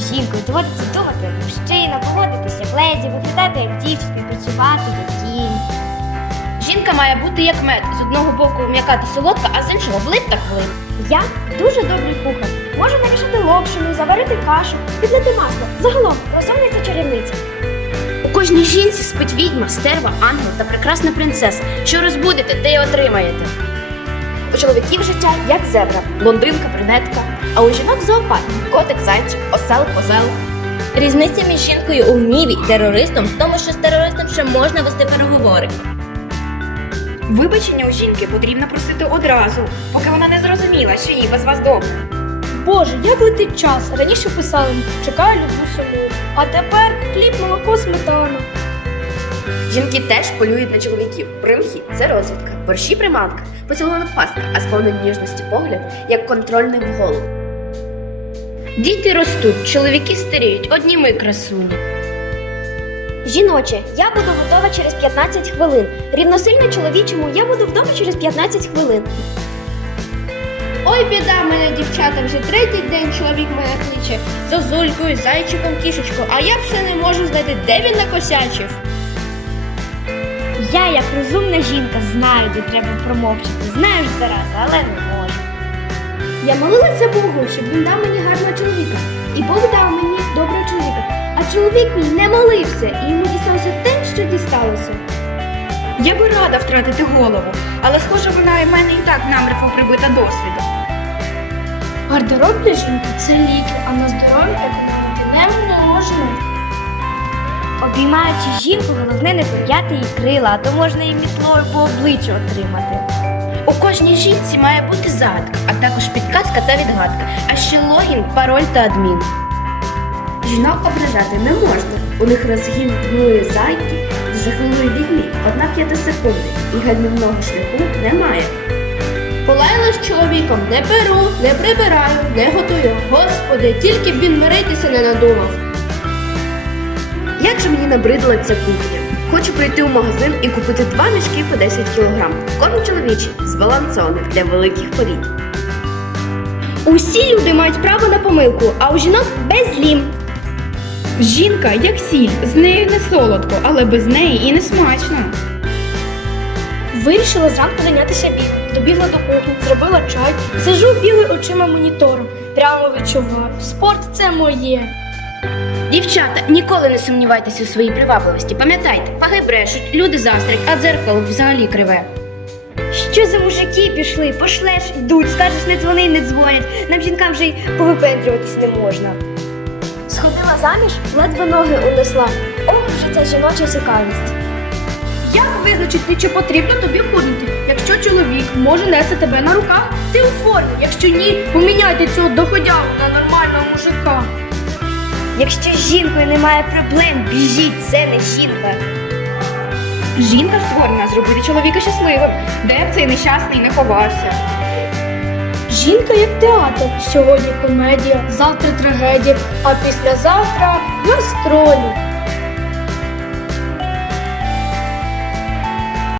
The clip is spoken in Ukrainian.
жінкою, доводиться думати як мужчина, поводитися як леді, виглядати як дівчина, працювати як кінь. Жінка має бути як мед, з одного боку м'яка та солодка, а з іншого влип та хвилин. Я дуже добрий кухар. Можу намішати локшину, заварити кашу, підлити масло. Загалом розумниця чарівниця. У кожній жінці спить відьма, стерва, ангел та прекрасна принцеса. Що розбудете, те й отримаєте. У чоловіків життя як зебра, блондинка, брюнетка а у жінок зоопарк, котик, зайчик, осел, козел. Різниця між жінкою у гніві і терористом в тому, що з терористом ще можна вести переговори. Вибачення у жінки потрібно просити одразу, поки вона не зрозуміла, що їй без вас добре. Боже, як летить час. Раніше писали чекаю, люблю сумую. А тепер хліб, молоко, сметана. Жінки теж полюють на чоловіків. Примхи це розвідка, борщі приманка, поцілунок пастка, а сповнен ніжності погляд, як контрольний в голову. Діти ростуть, чоловіки старіють, одні ми красуні. Жіноче, я буду готова через 15 хвилин. Рівносильно чоловічому, я буду вдома через 15 хвилин. Ой, біда мене, дівчата, вже третій день чоловік мене кличе. Зозулькою, зайчиком, кішечкою, а я все не можу знайти, де він накосячив. Я, як розумна жінка, знаю, де треба промовчати. Знаєш зараз, але не можу. Я молилася Богу, щоб він дав мені гарного чоловіка. І Бог дав мені доброго чоловіка. А чоловік мій не молився, і йому дісталося те, що дісталося. Я би рада втратити голову, але схоже, вона і в мене і так намірку прибита досвідом. Гардероб для жінки це ліки, а на здоров'я економити не можна. Обіймаючи жінку, головне не пом'яти їй крила, а то можна і мітлою по обличчю отримати. У кожній жінці має бути загадка, а також підказка та відгадка, а ще логін, пароль та адмін. Жінок ображати не можна. У них розгін гнули зайки з жахливої відьми одна п'ята секунди, і гальмівного шляху немає. Полайла з чоловіком не беру, не прибираю, не готую. Господи, тільки б він миритися не надумав. Як же мені набридла ця кухня? Хочу прийти у магазин і купити два мішки по 10 кг. Корм чоловічий, збалансований для великих порід. Усі люди мають право на помилку, а у жінок безлім. Жінка як сіль, з нею не солодко, але без неї і не смачно. Вирішила зранку зайнятися бігом. Добігла до кухні, зробила чай, сижу бігаю очима монітором. Прямо відчуваю. Спорт це моє. Дівчата, ніколи не сумнівайтеся у своїй привабливості. Пам'ятайте, фаги брешуть, люди заздрять, а дзеркало взагалі криве. Що за мужики пішли? Пошлеш, йдуть, скажеш, не дзвони, не дзвонять. Нам жінкам вже й повипендрюватись не можна. Сходила заміж, ледве ноги унесла. Ох, вже ця жіноча цікавість. Як визначити, чи потрібно тобі худнути? Якщо чоловік може нести тебе на руках, ти у формі. Якщо ні, поміняйте цього доходягу на нормального мужика. Якщо з жінкою немає проблем, біжіть, це не жінка. Жінка створена зробити чоловіка щасливим, де б цей нещасний не ховався. Жінка як театр. Сьогодні комедія, завтра трагедія, а післязавтра гастролі.